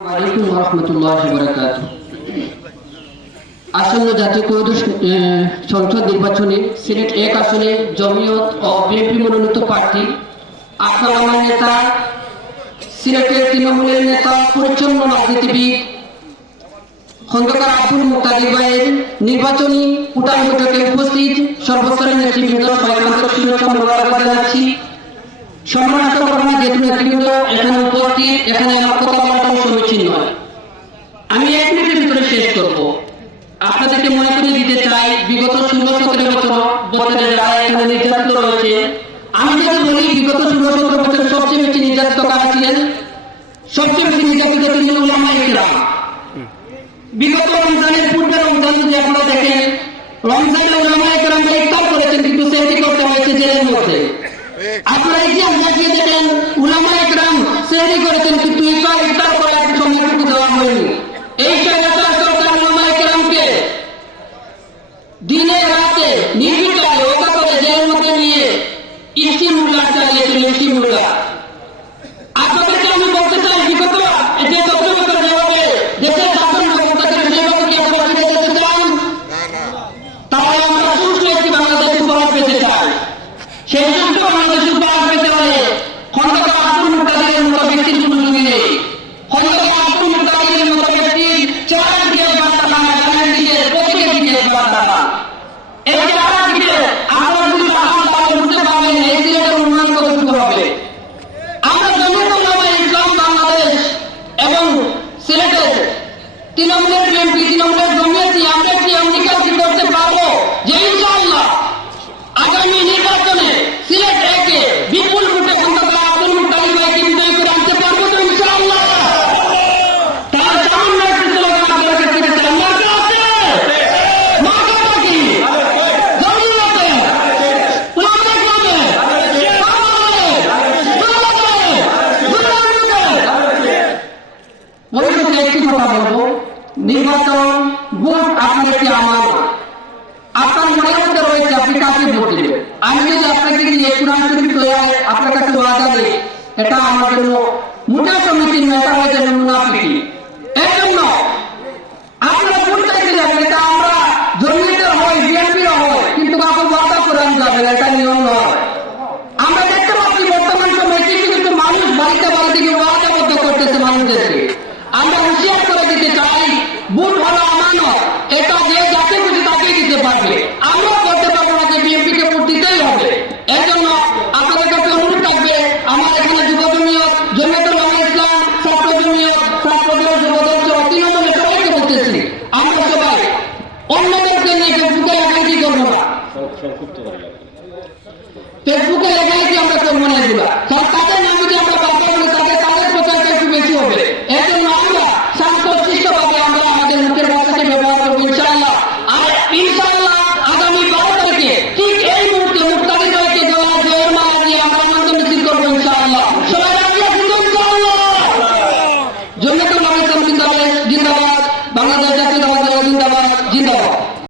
আলাইকুম রহমতুল্লাহি ওয়া বারাকাতুহু। আসন্ন জাতীয় ত্রয়োদশ সংসদ নির্বাচনে সিলেট ১ আসনে জমিয়ত ও বিএনপি মনোনীত প্রার্থী আপনার আমার নেতা, সিলেটের তৃণমূলের নেতা, পরিচ্ছন্ন রাজনীতিবিদ খন্দকার আব্দুল মুক্তাদির ভাইয়ের নির্বাচনী উঠান বৈঠকে উপস্থিত সর্বস্তরের নেতৃবৃন্দ মোবারকবাদ জানাচ্ছি। সম্মানিত নেতৃবৃন্দ এখানে উপস্থিত, এখানে আমার কথা বলাটাও সমীচীন নয়। আমি 1 মিনিটের ভিতরে শেষ করব। আপনাদেরকে মনে করে দিতে চাই, বিগত 16-17 বছরে যারা এখানে নির্যাতিত রয়েছে, আমি যদি বলি বিগত 16-17 বছরে সবচেয়ে বেশি নির্যাতিত কারা ছিলেন? সবচেয়ে বেশি নির্যাতিত ছিলেন উলামায়ে কেরাম। বিগত রমজানের পূর্বে রমজান যদি আপনারা দেখেন, রমজানে উলামায়ে কেরামরা ইফতার করেছেন, কিন্তু সেহরি করতে হয়েছে জেলের মধ্যে। আপনারা ইতিহাস দেখিয়ে দেখেন, উলামায়ে কেরাম সেহরি করেছেন, কিন্তু ইফতার করার সময়টুকু দেওয়া হয়নি। এই সরকার উলামায়ে কেরামকে দিনে রাতে নির্বিচারে ওকা করে জেলের মধ্যে নিয়ে ইস্তিমুল্লাহ চালিয়েছিল। ইস্তিমুল্লাহ আপনাদেরকে আমি বলতে চাই, বিগত যে 17 বছর যেভাবে দেশের শাসন ব্যবস্থা ছিল সেভাবে কি আমরা ফিরে যেতে চাই? তাহলে আমরা সুস্থ একটি বাংলাদেশ উপহার পেতে চাই। সেই সুস্থ বাংলাদেশ উপহার পেতে হলে খন্দকার আব্দুল মুক্তাদিরের মতো ব্যক্তির কোনো জমি নেই। খন্দকার আব্দুল মুক্তাদিরের মতো ব্যক্তির চারদিকে বার্তা টানা, ডানের দিকে প্রত্যেকের দিকে বার্তা টানা। এই চারদিকে আমরা যদি বাহাল তাহলে উঠতে পারবেন, এই সিলেটের উন্নয়ন করে শুরু হবে। আমরা জমিয়ত উলামায়ে ইসলাম বাংলাদেশ এবং সিলেটের তৃণমূলের বিএনপি, তৃণমূলের জমিয়তি আমরা কি অঙ্গীকার করতে পারবো যে ইনশাআল্লাহ আগামী নির্বাচনে সিলেট 1-এ বিপুল ভোটে খন্দকার আব্দুল মুক্তাদির ভাইকে বিজয়ী করে আনতে পারবো তো ইনশাআল্লাহ? তার সামান্য একটু স্লোগান আপনারা করতে চান, মার্কা আছে, মার্কাটা কি? জমিয়তে, উলামায়ে কেরামে, মনে একটি কথা বলবো, নির্বাচন ভোট আপনার একটি আমানত। আপনার মনের মধ্যে রয়েছে আপনি কাকে ভোট দিবেন। আমি যদি আপনাকে দিয়ে কোরআন শরীফ দয়ায় আপনার কাছে ওয়াদা দিই, এটা আমার জন্য মোটেও সমীচীন নয়, এটা হয়ে যাবে মুনাফিকি। এই জন্য আপনারা ভোট চাইতে যাবেন, এটা আমরা জমিয়তের হয়, বিএনপির হয়, কিন্তু কাউকে ওয়াদা করে আনতে যাবেন, এটা নিয়ম নয়। আমরা দেখতে পাচ্ছি বর্তমান সময়ে কিছু কিছু মানুষ বাড়িতে বাড়িতে গিয়ে ওয়াদাবদ্ধ করতেছে মানুষদেরকে। আমরা হুঁশিয়ার করে দিতে চাই, ভোট হলো আমানত, এটা যে যাকে খুশি তাকেই দিতে পারবে। আমরা করতে পারবো না যে বিএনপিকে ভোট দিতেই হবে। এর জন্য আপনাদের কাছে অনুরোধ থাকবে, আমার এখানে যুব জমিয়ত, জমিয়তুল উলামায়ে ইসলাম, ছাত্র জমিয়ত, ছাত্রদল, যুবদল সহ তৃণমূলের সবাইকে বলতেছি, আমরা সবাই অন্যদেরকে নিয়ে ফেসবুকে লেখালেখি করবো না। ফেসবুকে লেখালেখি আমরা করবো না, এগুলা তাদের নাম যদি আমরা কথা বলি তাদের প্রচারটা একটু বেশি হবে। এর জন্য আমরা শান্তশিষ্টভাবে আমরা আমাদের মুখের ভাষাকে ব্যবহার করবো ইনশাআল্লাহ। আর ইনশাআল্লাহ আগামী 12 তারিখে ঠিক এই মুহূর্তে মুক্তাদির ভাইকে দেওয়া জয়ের মালা দিয়ে আমরা আনন্দ মিছিল করবো ইনশাআল্লাহ। সবাই